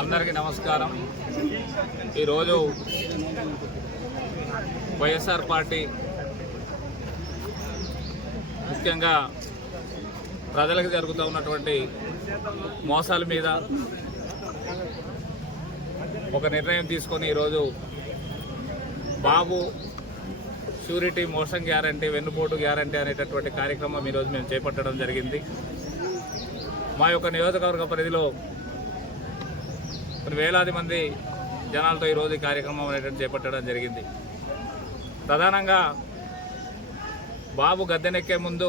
అందరికీ నమస్కారం। ఈరోజు వైఎస్ఆర్ పార్టీ ముఖ్యంగా ప్రజలకు జరుగుతూ ఉన్నటువంటి మోసాల మీద ఒక నిర్ణయం తీసుకొని ఈరోజు బాబు షూరిటీ మోసం గ్యారంటీ వెన్నుపోటు గ్యారంటీ అనేటటువంటి కార్యక్రమం ఈరోజు మేము చేపట్టడం జరిగింది। మా యొక్క నియోజకవర్గ పరిధిలో వేలాది మంది జనాలతో ఈరోజు ఈ కార్యక్రమం అనేటువంటి చేపట్టడం జరిగింది। ప్రధానంగా బాబు గద్దెనెక్కే ముందు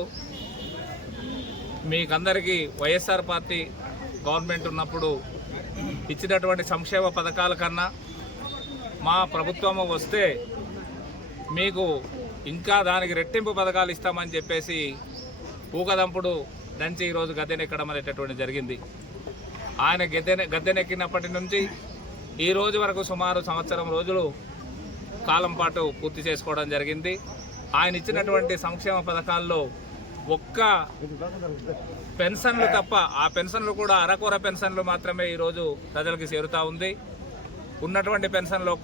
మీకందరికీ వైఎస్ఆర్ పార్టీ గవర్నమెంట్ ఉన్నప్పుడు ఇచ్చినటువంటి సంక్షేమ పథకాల కన్నా మా ప్రభుత్వం వస్తే మీకు ఇంకా దానికి రెట్టింపు పథకాలు ఇస్తామని చెప్పేసి ఊకదంపుడు దంచి ఈరోజు గద్దెనెక్కడం అనేటటువంటి జరిగింది। ఆయన గద్దెనెక్కినప్పటి నుంచి ఈ రోజు వరకు సుమారు సంవత్సరం రోజులు కాలం పాటు పూర్తి చేసుకోవడం జరిగింది। ఆయన ఇచ్చినటువంటి సంక్షేమ పథకాల్లో ఒక్క పెన్షన్లు తప్ప ఆ పెన్షన్లు కూడా అరకొర పెన్షన్లు మాత్రమే ఈరోజు ప్రజలకు చేరుతూ ఉంది। ఉన్నటువంటి పెన్షన్లో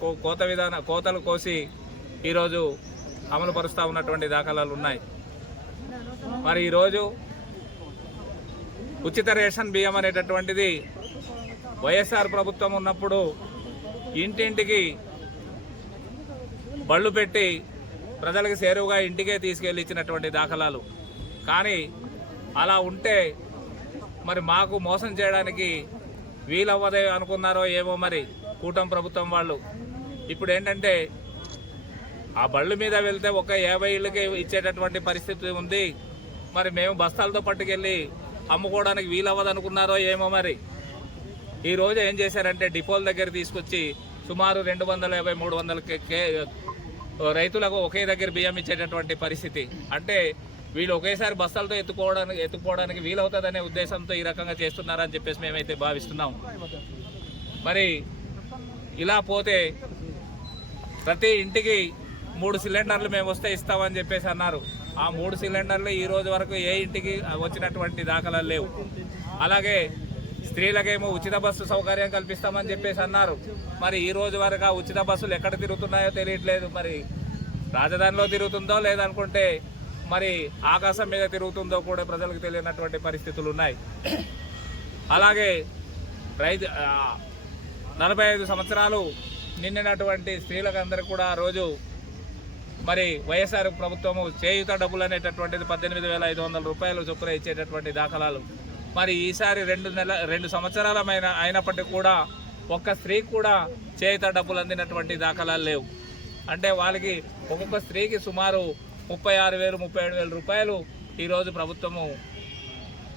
కోతలు కోసి ఈరోజు అమలు పరుస్తూ ఉన్నటువంటి దాఖలాలు ఉన్నాయి। మరి ఈరోజు ఉచిత రేషన్ బియ్యం అనేటటువంటిది వైఎస్ఆర్ ప్రభుత్వం ఉన్నప్పుడు ఇంటింటికి బళ్ళు పెట్టి ప్రజలకు చేరువుగా ఇంటికే తీసుకెళ్ళి ఇచ్చినటువంటి దాఖలాలు। కానీ అలా ఉంటే మరి మాకు మోసం చేయడానికి వీలవ్వదే అనుకున్నారో ఏమో మరి కూటమి ప్రభుత్వం వాళ్ళు। ఇప్పుడు ఏంటంటే ఆ బళ్ళు మీద వెళ్తే ఒక 50 ఇళ్ళకి ఇచ్చేటటువంటి పరిస్థితి ఉంది। మరి మేము బస్తాలతో పట్టుకెళ్ళి అమ్ముకోవడానికి వీలవ్వదు అనుకున్నారో ఏమో మరి। ఈరోజు ఏం చేశారంటే డిపోల దగ్గర తీసుకొచ్చి సుమారు 250-300 రైతులకు ఒకే దగ్గర బియ్యం ఇచ్చేటటువంటి పరిస్థితి। అంటే వీళ్ళు ఒకేసారి బస్తాలతో ఎత్తుకోవడానికి వీలవుతుందనే ఉద్దేశంతో ఈ రకంగా చేస్తున్నారని చెప్పేసి మేమైతే భావిస్తున్నాం। మరి ఇలా పోతే ప్రతి ఇంటికి 3 సిలిండర్లు మేము వస్తే ఇస్తామని చెప్పేసి అన్నారు। ఆ 3 సిలిండర్లు ఈ రోజు వరకు ఏ ఇంటికి వచ్చినటువంటి దాఖలాలు లేవు। అలాగే స్త్రీలకేమో ఉచిత బస్సు సౌకర్యం కల్పిస్తామని చెప్పేసి అన్నారు। మరి ఈ రోజు వరకు ఆ ఉచిత బస్సులు ఎక్కడ తిరుగుతున్నాయో తెలియట్లేదు। మరి రాజధానిలో తిరుగుతుందో లేదనుకుంటే మరి ఆకాశం మీద తిరుగుతుందో కూడా ప్రజలకు తెలియనటువంటి పరిస్థితులు ఉన్నాయి। అలాగే 45 సంవత్సరాలు నిండినటువంటి స్త్రీలకు అందరికీ కూడా ఆ రోజు మరి వైఎస్ఆర్ ప్రభుత్వము చేయూత డబ్బులు అనేటటువంటిది 18,500 రూపాయలు చొప్పున ఇచ్చేటటువంటి దాఖలాలు। మరి ఈసారి 2 సంవత్సరాల అయినప్పటికీ కూడా ఒక్క స్త్రీకి కూడా చేయూత డబ్బులు అందినటువంటి దాఖలాలు లేవు। అంటే వాళ్ళకి ఒక్కొక్క స్త్రీకి సుమారు 36,000-37,000 రూపాయలు ఈరోజు ప్రభుత్వము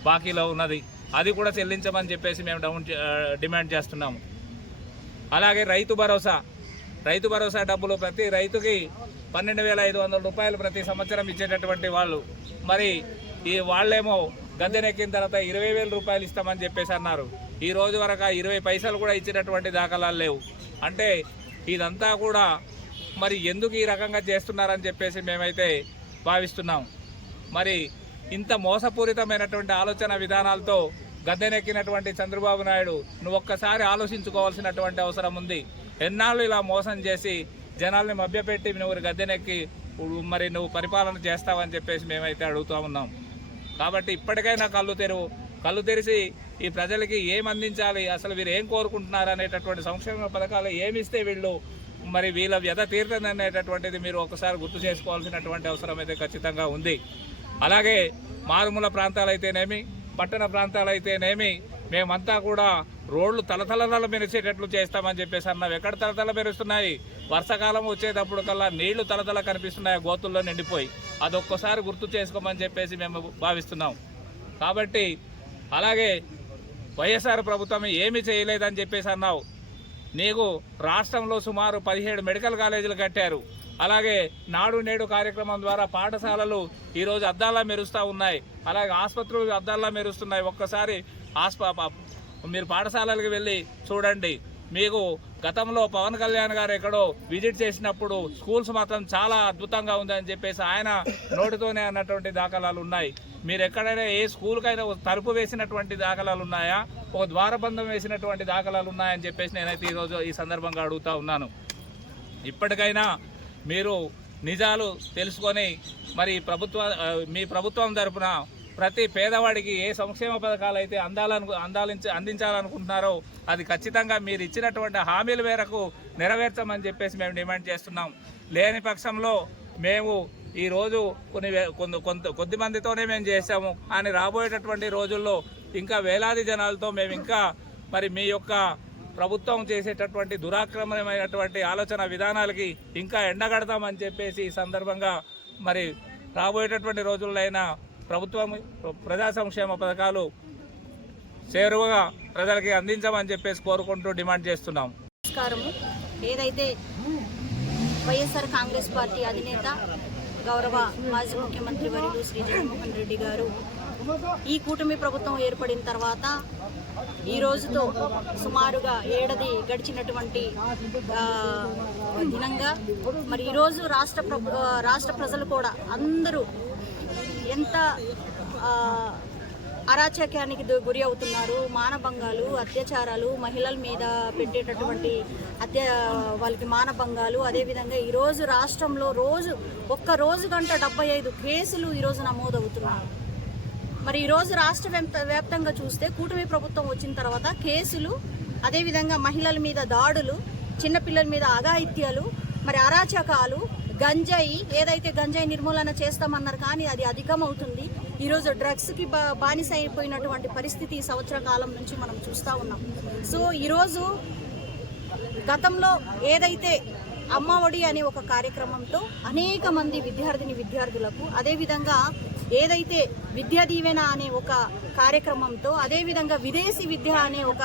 బాకీలో ఉన్నది। అది కూడా చెల్లించమని చెప్పేసి మేము డిమాండ్ చేస్తున్నాము। అలాగే రైతు భరోసా డబ్బులు ప్రతి రైతుకి 12,500 రూపాయలు ప్రతి సంవత్సరం ఇచ్చేటటువంటి వాళ్ళు మరి ఈ వాళ్ళేమో గద్దెనెక్కిన తర్వాత 20,000 రూపాయలు ఇస్తామని చెప్పేసి అన్నారు। ఈ రోజు వరకు 20 పైసలు కూడా ఇచ్చినటువంటి దాఖలాలు లేవు। అంటే ఇదంతా కూడా మరి ఎందుకు ఈ రకంగా చేస్తున్నారని చెప్పేసి మేమైతే భావిస్తున్నాం। మరి ఇంత మోసపూరితమైనటువంటి ఆలోచన విధానాలతో గద్దెనెక్కినటువంటి చంద్రబాబు నాయుడు నువ్వు ఒక్కసారి ఆలోచించుకోవాల్సినటువంటి అవసరం ఉంది। ఎన్నాళ్ళు ఇలా మోసం చేసి జనాల్ని మభ్యపెట్టి నువ్వు గద్దెనెక్కి మరి నువ్వు పరిపాలన చేస్తావని చెప్పేసి మేమైతే అడుగుతూ ఉన్నాం। కాబట్టి ఇప్పటికైనా కళ్ళు తెరిచి ఈ ప్రజలకి ఏం అందించాలి, అసలు వీరు ఏం కోరుకుంటున్నారు అనేటటువంటి సంక్షేమ పథకాలు ఏమిస్తే వీళ్ళు మరి వీళ్ళ వ్యధ తీరుతుందనేటటువంటిది మీరు ఒకసారి గుర్తు చేసుకోవాల్సినటువంటి అవసరం అయితే ఖచ్చితంగా ఉంది। అలాగే మారుమూల ప్రాంతాలైతేనేమి పట్టణ ప్రాంతాలైతేనేమి మేమంతా కూడా రోడ్లు తలతల మెరిసేటట్లు చేస్తామని చెప్పేసి అన్నాం. ఎక్కడ తలతల మెరుస్తున్నాయి? వర్షాకాలం వచ్చేటప్పుడు కల్లా నీళ్లు తలతల కనిపిస్తున్నాయి గోతుల్లో నిండిపోయి. అదొక్కసారి గుర్తు చేసుకోమని చెప్పేసి మేము భావిస్తున్నాం. కాబట్టి అలాగే వైఎస్ఆర్ ప్రభుత్వం ఏమీ చేయలేదని చెప్పేసి అన్నావు. నీకు రాష్ట్రంలో సుమారు 17 మెడికల్ కాలేజీలు కట్టారు. అలాగే నాడు నేడు కార్యక్రమం ద్వారా పాఠశాలలు ఈరోజు అద్దాల్లా మెరుస్తూ ఉన్నాయి. అలాగే ఆసుపత్రులు అద్దాల్లా మెరుస్తున్నాయి. ఒక్కసారి మీరు పాఠశాలలకు వెళ్ళి చూడండి. మీకు గతంలో పవన్ కళ్యాణ్ గారు ఎక్కడో విజిట్ చేసినప్పుడు స్కూల్స్ మాత్రం చాలా అద్భుతంగా ఉందని చెప్పేసి ఆయన నోటితోనే అన్నటువంటి దాఖలాలు ఉన్నాయి. మీరు ఎక్కడైనా ఏ స్కూల్కైనా తలుపు వేసినటువంటి దాఖలాలు ఉన్నాయా? ఒక ద్వారబంధం వేసినటువంటి దాఖలాలు ఉన్నాయని చెప్పేసి నేనైతే ఈరోజు ఈ సందర్భంగా అడుగుతూ ఉన్నాను. ఇప్పటికైనా మీరు నిజాలు తెలుసుకొని మరి మీ ప్రభుత్వం తరపున ప్రతి పేదవాడికి ఏ సంక్షేమ పథకాలు అయితే అందించాలనుకుంటున్నారో అది ఖచ్చితంగా మీరు ఇచ్చినటువంటి హామీల మేరకు నెరవేర్చమని చెప్పేసి మేము డిమాండ్ చేస్తున్నాం. లేని పక్షంలో మేము ఈరోజు కొద్ది మందితోనే మేము చేసాము, కానీ రాబోయేటటువంటి రోజుల్లో ఇంకా వేలాది జనాలతో మేము ఇంకా మరి మీ యొక్క ప్రభుత్వం చేసేటటువంటి దురాక్రమణమైనటువంటి ఆలోచన విధానాలకి ఇంకా ఎండగడతామని చెప్పేసి ఈ సందర్భంగా మరి రాబోయేటటువంటి రోజుల్లో అయినా ప్రభుత్వం ప్రజా సంక్షేమ పథకాలు చేరువగా ప్రజలకి అందించమని చెప్పేసి కోరుకుంటూ డిమాండ్ చేస్తున్నాం. నమస్కారము. ఏదైతే వైఎస్ఆర్ కాంగ్రెస్ పార్టీ అధినేత గౌరవ మాజీ ముఖ్యమంత్రి వర్యులు శ్రీ జగన్మోహన్ రెడ్డి గారు ఈ కూటమి ప్రభుత్వం ఏర్పడిన తర్వాత ఈ రోజుతో సుమారుగా ఏడాది గడిచినటువంటి దినంగా మరి ఈరోజు రాష్ట్ర ప్రజలు కూడా అందరూ ఎంత అరాచకానికి గురి అవుతున్నారు. మానభంగాలు, అత్యాచారాలు, మహిళల మీద పెట్టేటటువంటి వాళ్ళకి మానభంగాలు, అదేవిధంగా ఈరోజు రాష్ట్రంలో ఒక్క రోజు గంట 75 కేసులు ఈరోజు నమోదవుతున్నారు. మరి ఈరోజు రాష్ట్ర వ్యాప్తంగా చూస్తే కూటమి ప్రభుత్వం వచ్చిన తర్వాత కేసులు, అదేవిధంగా మహిళల మీద దాడులు, చిన్నపిల్లల మీద అఘాయిత్యాలు, మరి అరాచకాలు, గంజాయి, ఏదైతే గంజాయి నిర్మూలన చేస్తామన్నారు కానీ అది అధికమవుతుంది. ఈరోజు డ్రగ్స్కి బానిస అయిపోయినటువంటి పరిస్థితి ఈ సంవత్సర కాలం నుంచి మనం చూస్తూ ఉన్నాం. సో ఈరోజు గతంలో ఏదైతే అమ్మఒడి అనే ఒక కార్యక్రమంతో అనేక మంది విద్యార్థులకు, అదేవిధంగా ఏదైతే విద్యా దీవెన అనే ఒక కార్యక్రమంతో, అదేవిధంగా విదేశీ విద్య అనే ఒక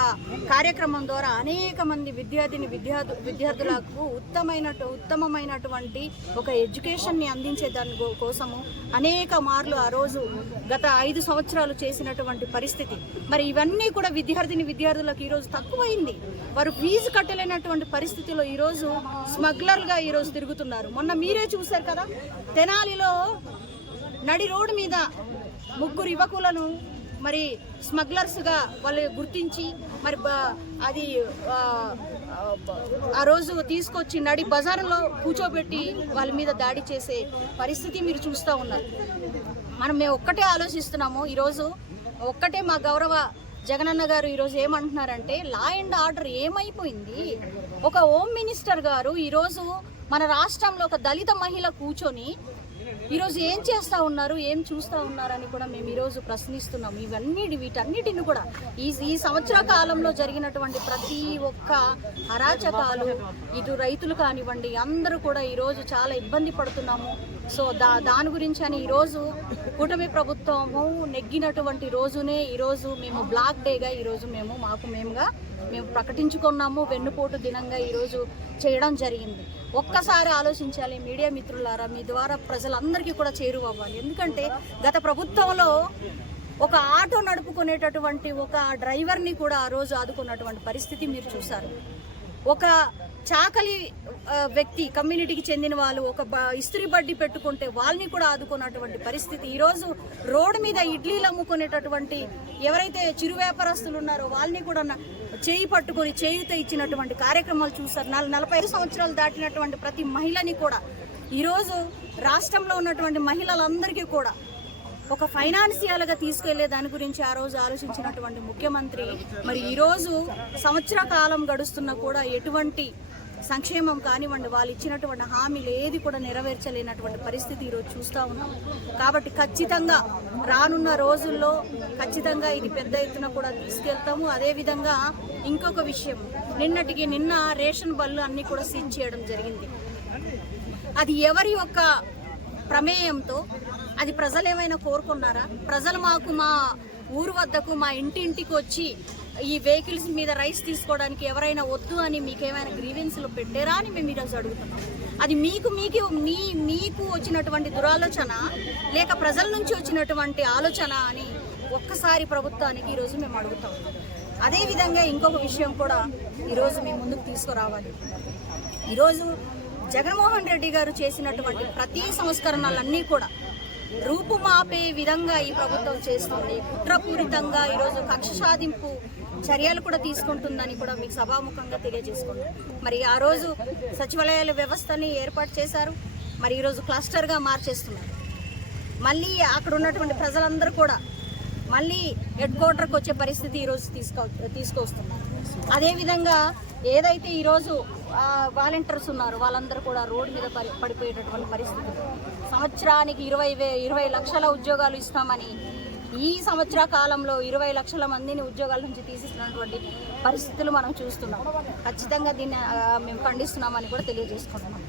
కార్యక్రమం ద్వారా అనేక మంది విద్యార్థులకు ఉత్తమమైనటువంటి ఒక ఎడ్యుకేషన్ని అందించే దాని కోసము అనేక మార్లు ఆ రోజు గత 5 సంవత్సరాలు చేసినటువంటి పరిస్థితి. మరి ఇవన్నీ కూడా విద్యార్థులకు ఈరోజు తక్కువైంది. వారు ఫీజు కట్టలేనటువంటి పరిస్థితిలో ఈరోజు స్మగ్లర్గా ఈరోజు తిరుగుతున్నారు. మొన్న మీరే చూశారు కదా, తెనాలిలో నడి రోడ్డు మీద 3 యువకులను మరి స్మగ్లర్స్గా వాళ్ళు గుర్తించి మరి అది ఆ రోజు తీసుకొచ్చి నడి బజార్లో కూర్చోబెట్టి వాళ్ళ మీద దాడి చేసే పరిస్థితి మీరు చూస్తూ ఉన్నారు. మేము ఒక్కటే ఆలోచిస్తున్నాము. ఈరోజు ఒక్కటే మా గౌరవ జగనన్న గారు ఈరోజు ఏమంటున్నారంటే, లా అండ్ ఆర్డర్ ఏమైపోయింది? ఒక హోమ్ మినిస్టర్ గారు ఈరోజు మన రాష్ట్రంలో ఒక దళిత మహిళ కూర్చొని ఈరోజు ఏం చేస్తూ ఉన్నారు, ఏం చూస్తూ ఉన్నారని కూడా మేము ఈరోజు ప్రశ్నిస్తున్నాము. వీటన్నిటిని కూడా ఈ సంవత్సర కాలంలో జరిగినటువంటి ప్రతి ఒక్క అరాచకాలు, ఇటు రైతులు కానివ్వండి, అందరూ కూడా ఈరోజు చాలా ఇబ్బంది పడుతున్నాము. సో దాని గురించి అని ఈరోజు కూటమి ప్రభుత్వము నెగ్గినటువంటి రోజునే ఈరోజు మేము బ్లాక్ డేగా ఈరోజు మేము ప్రకటించుకున్నాము. వెన్నుపోటు దినంగా ఈరోజు చేయడం జరిగింది. ఒక్కసారి ఆలోచించాలి మీడియా మిత్రులారా, మీ ద్వారా ప్రజలందరికీ కూడా చేరువవ్వాలి. ఎందుకంటే గత ప్రభుత్వంలో ఒక ఆటో నడుపుకునేటటువంటి ఒక డ్రైవర్ని కూడా ఆ రోజు ఆదుకున్నటువంటి పరిస్థితి మీరు చూశారు. ఒక చాకలి వ్యక్తి, కమ్యూనిటీకి చెందిన వాళ్ళు ఒక ఇస్త్రీ బడ్డీ పెట్టుకుంటే వాళ్ళని కూడా ఆదుకున్నటువంటి పరిస్థితి. ఈరోజు రోడ్డు మీద ఇడ్లీలు అమ్ముకునేటటువంటి ఎవరైతే చిరు వ్యాపారస్తులు ఉన్నారో వాళ్ళని కూడా చేయి పట్టుకొని చేయూత ఇచ్చినటువంటి కార్యక్రమాలు చూసారు. 45 సంవత్సరాలు దాటినటువంటి ప్రతి మహిళని కూడా ఈరోజు రాష్ట్రంలో ఉన్నటువంటి మహిళలందరికీ కూడా ఒక ఫైనాన్షియల్గా తీసుకెళ్లే దాని గురించి ఆ రోజు ఆలోచించినటువంటి ముఖ్యమంత్రి మరి ఈరోజు సంవత్సర కాలం గడుస్తున్నా కూడా ఎటువంటి సంక్షేమం కానివ్వండి, వాళ్ళు ఇచ్చినటువంటి హామీలు ఏది కూడా నెరవేర్చలేనటువంటి పరిస్థితి ఈరోజు చూస్తూ ఉన్నాం. కాబట్టి ఖచ్చితంగా రానున్న రోజుల్లో ఖచ్చితంగా ఇది పెద్ద ఎత్తున కూడా తీసుకెళ్తాము. అదేవిధంగా ఇంకొక విషయం, నిన్న రేషన్ బళ్ళు అన్నీ కూడా సీజ్ చేయడం జరిగింది. అది ఎవరి యొక్క ప్రమేయంతో? అది ప్రజలు ఏమైనా కోరుకున్నారా? ప్రజలు మాకు మా ఊరు వద్దకు మా ఇంటింటికి వచ్చి ఈ వెహికల్స్ మీద రైస్ తీసుకోవడానికి ఎవరైనా వద్దు అని మీకేమైనా గ్రీవెన్స్లో పెట్టారా అని మేము ఈరోజు అడుగుతున్నాం. అది మీకు వచ్చినటువంటి దురాలోచన లేక ప్రజల నుంచి వచ్చినటువంటి ఆలోచన అని ఒక్కసారి ప్రభుత్వానికి ఈరోజు మేము అడుగుతాం. అదేవిధంగా ఇంకొక విషయం కూడా ఈరోజు మేము ముందుకు తీసుకురావాలి. ఈరోజు జగన్మోహన్ రెడ్డి గారు చేసినటువంటి ప్రతి సంస్కరణలన్నీ కూడా రూపుమాపే విధంగా ఈ ప్రభుత్వం చేస్తుంది. కుట్రపూరితంగా ఈరోజు కక్ష సాధింపు చర్యలు కూడా తీసుకుంటుందని కూడా మీకు సభాముఖంగా తెలియజేసుకున్నాం. మరి ఆ రోజు సచివాలయాల వ్యవస్థని ఏర్పాటు చేశారు, మరి ఈరోజు క్లస్టర్గా మార్చేస్తున్నారు. మళ్ళీ అక్కడ ఉన్నటువంటి ప్రజలందరూ కూడా మళ్ళీ హెడ్ క్వార్టర్కి వచ్చే పరిస్థితి ఈరోజు తీసుకొస్తున్నారు. అదేవిధంగా ఏదైతే ఈరోజు వాలంటీర్స్ ఉన్నారో వాళ్ళందరూ కూడా రోడ్డు మీద పడిపోయేటటువంటి పరిస్థితి. సంవత్సరానికి 20 లక్షల ఉద్యోగాలు ఇస్తామని ఈ సంవత్సర కాలంలో 20 లక్షల మందిని ఉద్యోగాల నుంచి తీసేసినటువంటి పరిస్థితులు మనం చూస్తున్నాం. ఖచ్చితంగా దీన్ని మేము ఖండిస్తున్నామని కూడా తెలియజేసుకుంటున్నాం.